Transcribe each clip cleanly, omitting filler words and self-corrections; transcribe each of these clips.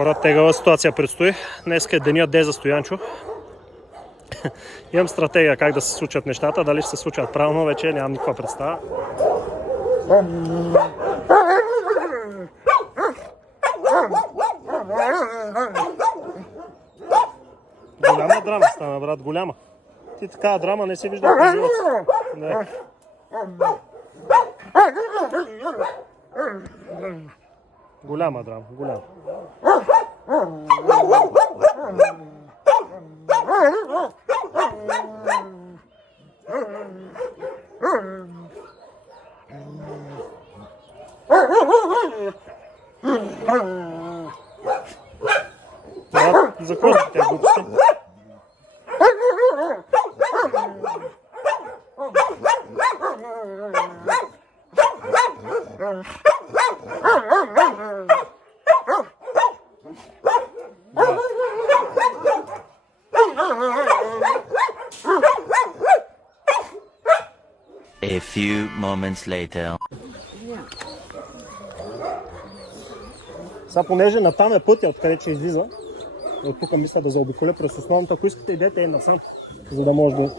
Хора, тегава ситуация предстои. Днеска е деня Д за Стоянчо. Имам стратегия как да се случат нещата, дали ще се случат правилно, вече нямам никаква представа. Голяма драма стана, брат, голяма. Ти такава драма не си виждал в живота. Не. Голяма драма, голяма. Брат, за какво са тези глупости? A few moments later. Сега, понеже натам е пътя, откъде че излиза, от тук мисля да заобиколя през основната, ако искате идете насам, за да може да...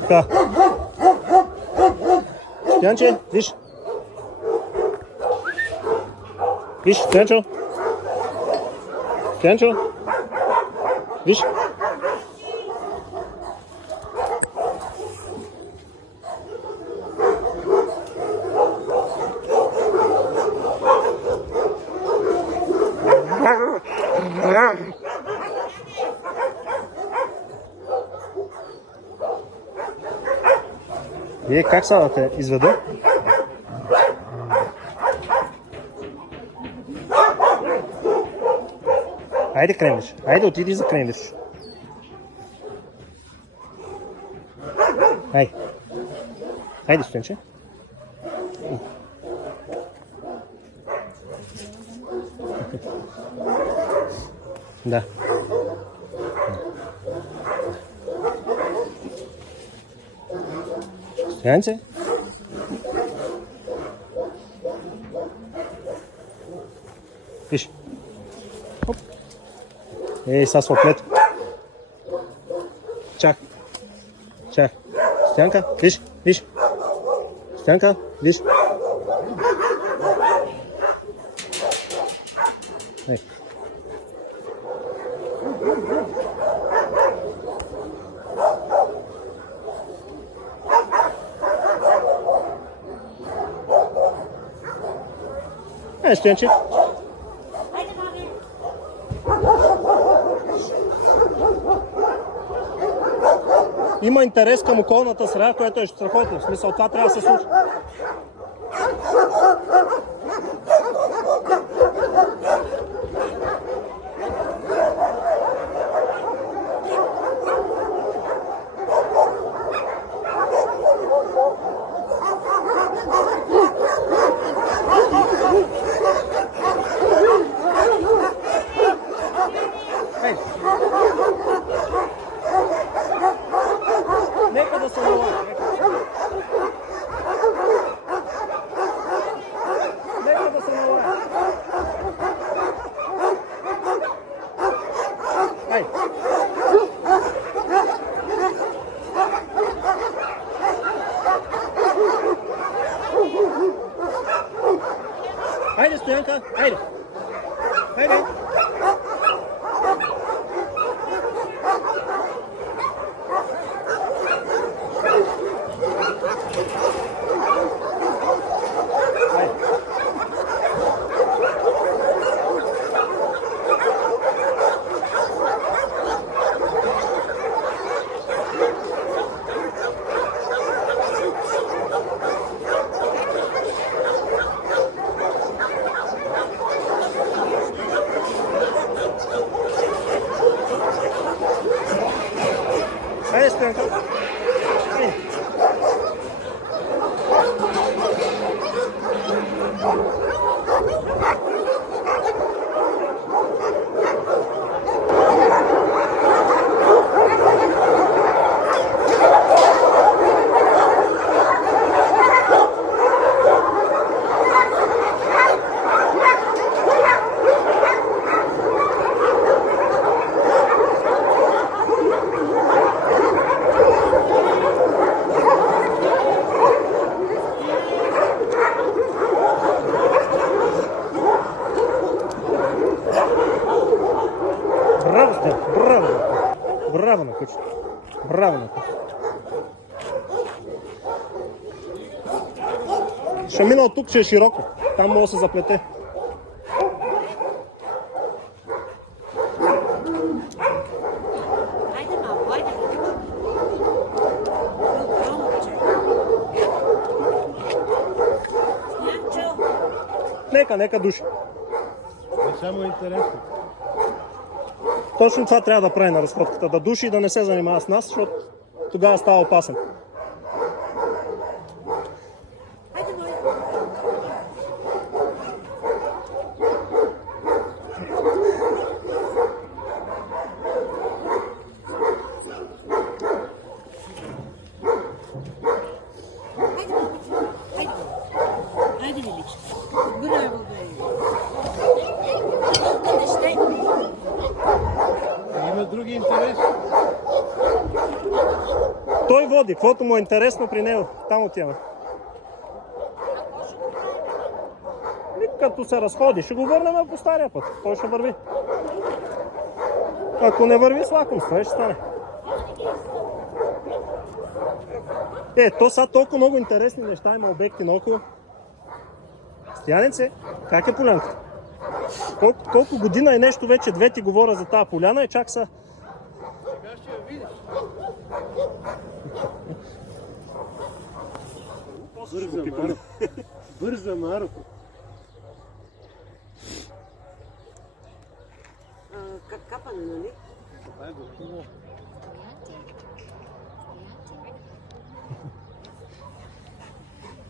Така. Стоянче, виж. Виж, Стоянчо. Стоянчо. Виж. Вие как са да те изведа? Айде, Кремвиш. Айде, отиди за Кремвиш. Айде. Айде, Стоянче. Да. Стоянче. Виж. Хоп. Ей, са слоплет. Чак. Чак. Стоянка, виж, виж. Стоянка, виж. Ей. Стоянче. Има интерес към околната среда, което е страхотно. В смисъл, това трябва да се случи. Нека да се налага. Нека да се налага. Ай. Айде, Стоянка, айде. Айде. Ще мина от тук, че е широко. Там може да се заплете. Айде малко, айде. Нека души. Не само интересно. Точно това трябва да прави на разходката. Да души и да не се занимава с нас, защото тогава става опасен. Айде, моля. Айде, момиче. Айде. Айде, Лилич. Браво, бе. Къде ще? Има други интереси. Той води, каквото му е интересно при него. Там отива. И като се разходи, ще го върнем по стария път. Той ще върви. Ако не върви с лакомство, ще стане. То са толкова много интересни неща, има обекти наоколо. Стоянеце, как е полянката? Колко година е нещо вече, две ти говоря за тази поляна и чак са... Сега ще я видиш. Бърза Маро. Бърза Маро. Капане, нали? Това е добро.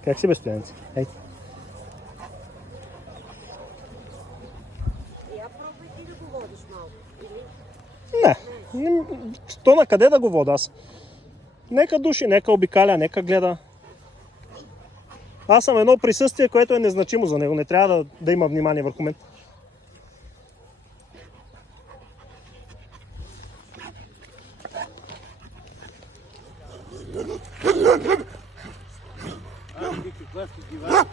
Как си бе, Стоянеце? Ей. Я пробвай ти да го водиш малко. Не. То на къде да го вода аз? Нека души, нека обикаля, нека гледа. Аз съм едно присъствие, което е незначимо за него. Не трябва да има внимание върху мен. Каква си дивачка.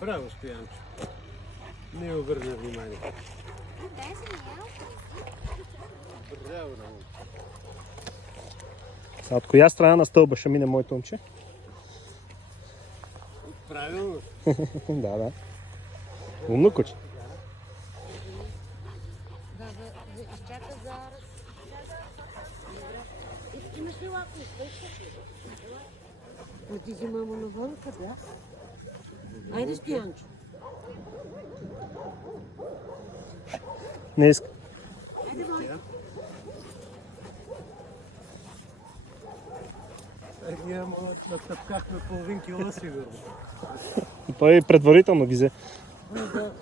Браво, Стоянчо. Не обърна внимание. Браво, Рамо. Сега от коя страна на стълба ще мине моето момче? Правилно. Да. Умно куче. Изчака зараз. Имаш ли лакомство? Отиди, мамо, навън, къде? Айде, Стоянчо. Не иска. Айде, моля. Ние натъпкахме половин кило сигурно. Той предварително ги взе.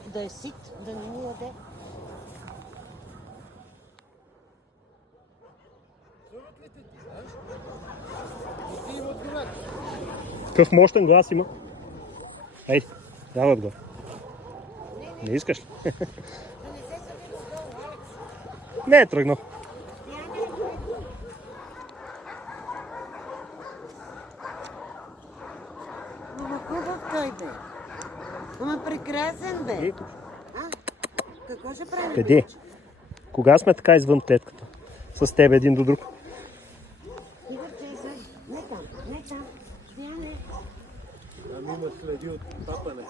Да е сит, да не ни яде. Ти има отговор. Какъв мощен глас има. Ей, давай отгоре. Не искаш ли? Да не се съди долу, Алекс. Не е тръгнал. Ама хубав той бе. Ама прекрасен бе. А? Какво ще правим? Къде? Кога сме така извън клетката? С теб един до друг. Игор, чезай. Не там, не там. Стояне. Там има следи от папане.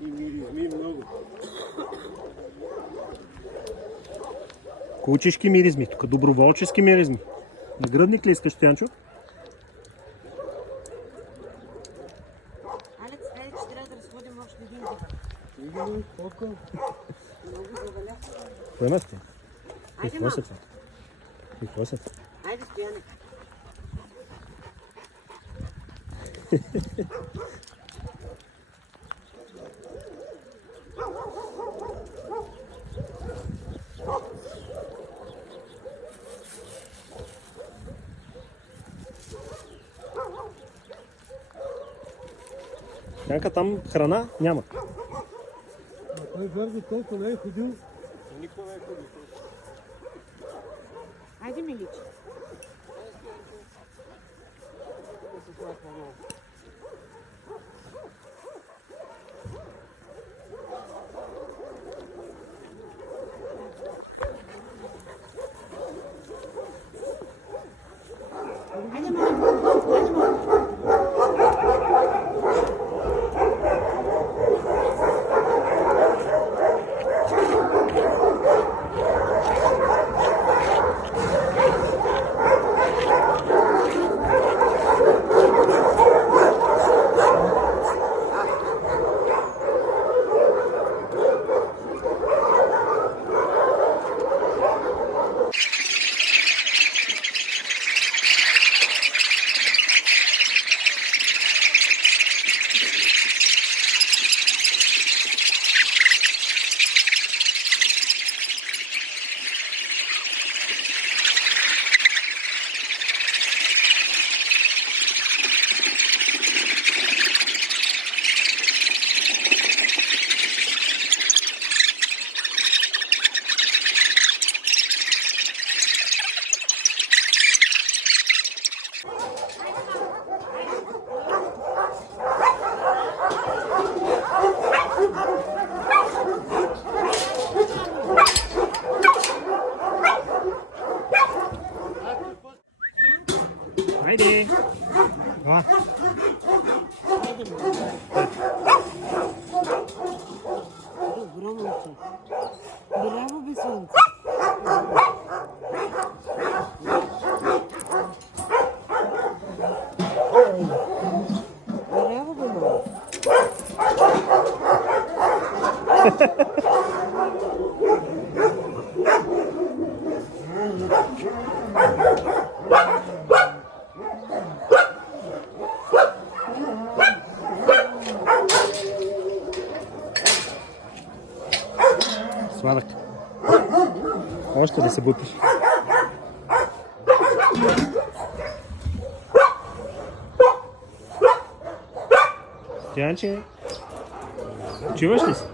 И миризми много. Кучешки миризми, тук доброволчески миризми. Нагръдник ли искаш, Стоянчо? Алекс, айде, че трябва да разходим още един ден. Видимо, колко? Много заваля. Какво има сте? Айде, Какво мамо. са това? Какво са това? Айде, Стояне. Някаква там храна няма. А той бързо толкова не е ходил. Никога не е ходил. Айде, Миличе. Айде, мамо. Айде, мамо. Хайде! А, Огромно са. Браво, бе, слънце. Браво, бе, мама. сладък. Още да се бутиш. Стоянче, чуваш ли се?